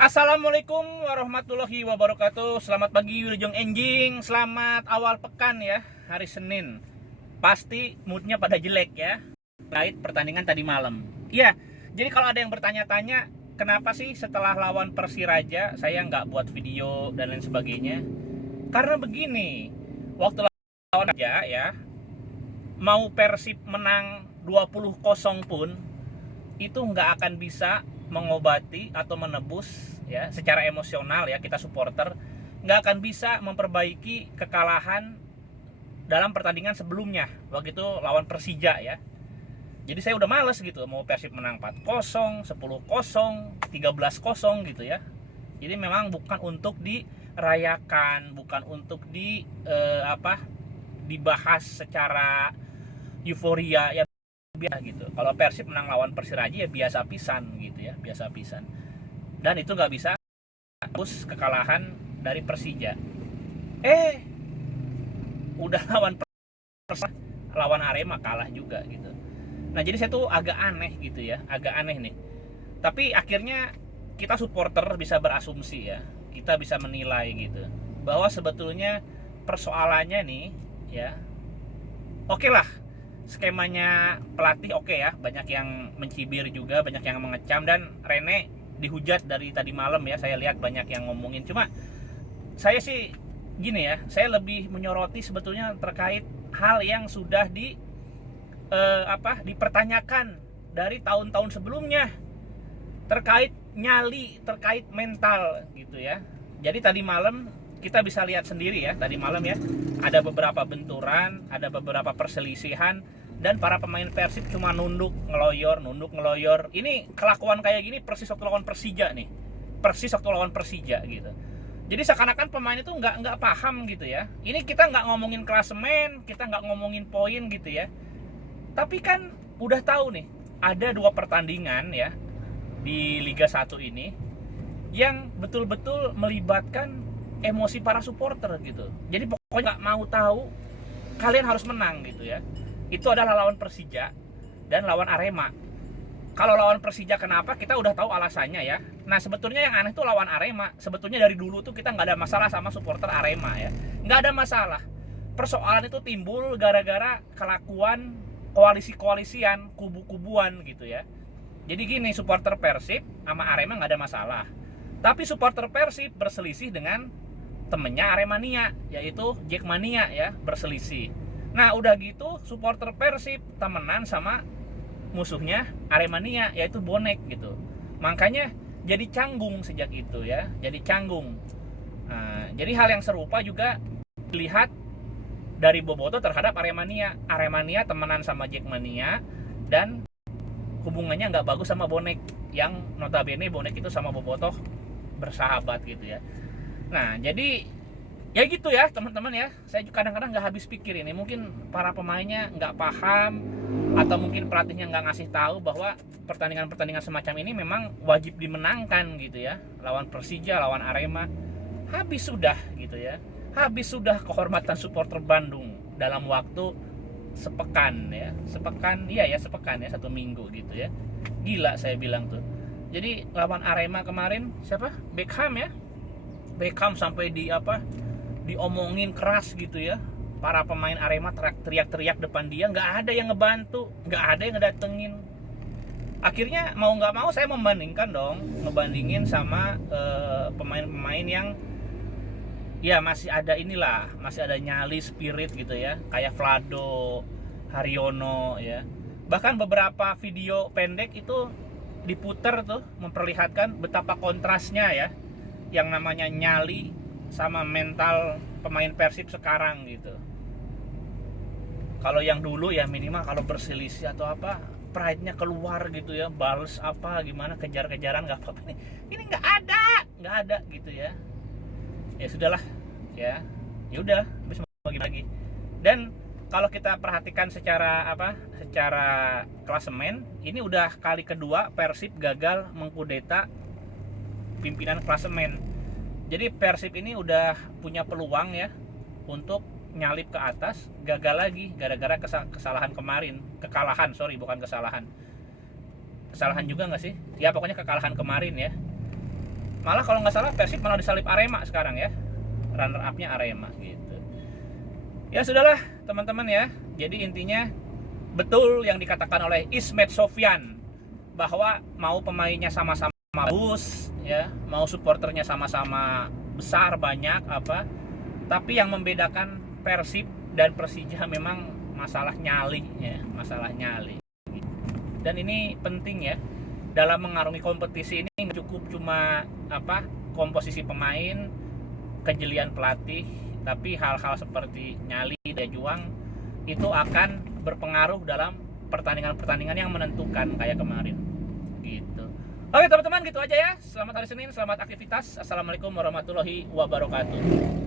Assalamualaikum warahmatullahi wabarakatuh. Selamat pagi Wilujeng Enjing. Selamat awal pekan ya, hari Senin. Pasti moodnya pada jelek ya, terkait pertandingan tadi malam. Iya, jadi kalau ada yang bertanya-tanya kenapa sih setelah lawan Persiraja saya nggak buat video dan lain sebagainya, karena begini, waktu lawan aja ya, mau Persib menang 20-0 pun itu nggak akan bisa mengobati atau menebus ya secara emosional ya, kita supporter nggak akan bisa memperbaiki kekalahan dalam pertandingan sebelumnya waktu itu lawan Persija ya. Jadi saya udah males gitu mau Persib menang 4-0, 10-0, 13-0 gitu ya. Jadi memang bukan untuk dirayakan, bukan untuk dibahas secara euforia ya, biasa gitu. Kalau Persib menang lawan Persiraja ya biasa pisan gitu ya, biasa pisan. Dan itu nggak bisa hapus kekalahan dari Persija. Udah lawan Arema kalah juga gitu. Nah jadi saya tuh agak aneh gitu ya, agak aneh nih. Tapi akhirnya kita supporter bisa berasumsi ya, kita bisa menilai gitu bahwa sebetulnya persoalannya nih ya, oke lah, skemanya pelatih oke ya, banyak yang mencibir juga, banyak yang mengecam, dan Rene dihujat dari tadi malam ya, saya lihat banyak yang ngomongin. Cuma saya sih gini ya, saya lebih menyoroti sebetulnya terkait hal yang sudah dipertanyakan dari tahun-tahun sebelumnya, terkait nyali, terkait mental gitu ya. Jadi tadi malam kita bisa lihat sendiri ya, tadi malam ya, ada beberapa benturan, ada beberapa perselisihan, dan para pemain Persib cuma nunduk ngeloyor. Ini kelakuan kayak gini persis waktu lawan Persija nih, persis waktu lawan Persija gitu. Jadi seakan-akan pemain itu nggak paham gitu ya. Ini kita nggak ngomongin klasemen, kita nggak ngomongin poin gitu ya. Tapi kan udah tahu nih, ada 2 pertandingan ya di Liga 1 ini yang betul-betul melibatkan emosi para supporter gitu. Jadi pokoknya nggak mau tahu, kalian harus menang gitu ya. Itu adalah lawan Persija dan lawan Arema. Kalau lawan Persija kenapa, kita udah tahu alasannya ya. Nah sebetulnya yang aneh tuh lawan Arema. Sebetulnya dari dulu tuh kita nggak ada masalah sama supporter Arema ya, nggak ada masalah. Persoalan itu timbul gara-gara kelakuan koalisi-koalisian, kubu-kubuan gitu ya. Jadi gini, supporter Persib sama Arema nggak ada masalah, tapi supporter Persib berselisih dengan temennya Aremania, yaitu Jackmania ya, berselisih. Nah udah gitu supporter Persib temenan sama musuhnya Aremania, yaitu bonek gitu. Makanya jadi canggung sejak itu ya, jadi canggung. Nah, jadi hal yang serupa juga dilihat dari Boboto terhadap Aremania. Aremania temenan sama Jackmania dan hubungannya nggak bagus sama bonek, yang notabene bonek itu sama Boboto bersahabat gitu ya. Nah jadi ya gitu ya teman-teman ya, saya kadang-kadang nggak habis pikir ini, mungkin para pemainnya nggak paham, atau mungkin pelatihnya nggak ngasih tahu bahwa pertandingan-pertandingan semacam ini memang wajib dimenangkan gitu ya. Lawan Persija, lawan Arema, habis sudah gitu ya, habis sudah kehormatan supporter Bandung dalam waktu sepekan ya, sepekan ya, 1 minggu gitu ya. Gila saya bilang tuh. Jadi lawan Arema kemarin siapa, Beckham ya, Beckham sampai diomongin keras gitu ya. Para pemain Arema teriak-teriak depan dia, nggak ada yang ngebantu, nggak ada yang ngedatengin. Akhirnya mau nggak mau saya ngebandingin sama pemain-pemain yang ya masih ada nyali spirit gitu ya, kayak Vlado, Haryono ya. Bahkan beberapa video pendek itu diputer tuh memperlihatkan betapa kontrasnya ya, yang namanya nyali sama mental pemain Persib sekarang gitu. Kalau yang dulu ya minimal kalau berselisih atau apa, pride-nya keluar gitu ya, bales apa gimana, kejar-kejaran nggak apa-apa. Ini nggak ada gitu ya. Ya sudahlah ya, udah habis mau lagi. Dan kalau kita perhatikan secara klasemen, ini udah kali kedua Persib gagal mengkudeta pimpinan klasemen. Jadi Persib ini udah punya peluang ya untuk nyalip ke atas, gagal lagi gara-gara kesalahan kemarin. Kekalahan juga nggak sih? Ya pokoknya kekalahan kemarin ya. Malah kalau nggak salah Persib malah disalip Arema sekarang ya, runner up-nya Arema gitu. Ya sudahlah teman-teman ya, jadi intinya betul yang dikatakan oleh Ismet Sofyan bahwa mau pemainnya sama-sama bagus ya, mau supporternya sama-sama besar banyak apa, tapi yang membedakan Persib dan Persija memang masalah nyali ya, masalah nyali. Dan ini penting ya, dalam mengarungi kompetisi ini cukup cuma apa, komposisi pemain, kejelian pelatih, tapi hal-hal seperti nyali dan juang itu akan berpengaruh dalam pertandingan-pertandingan yang menentukan kayak kemarin gitu. Oke teman-teman, gitu aja ya. Selamat hari Senin, selamat aktivitas. Assalamualaikum warahmatullahi wabarakatuh.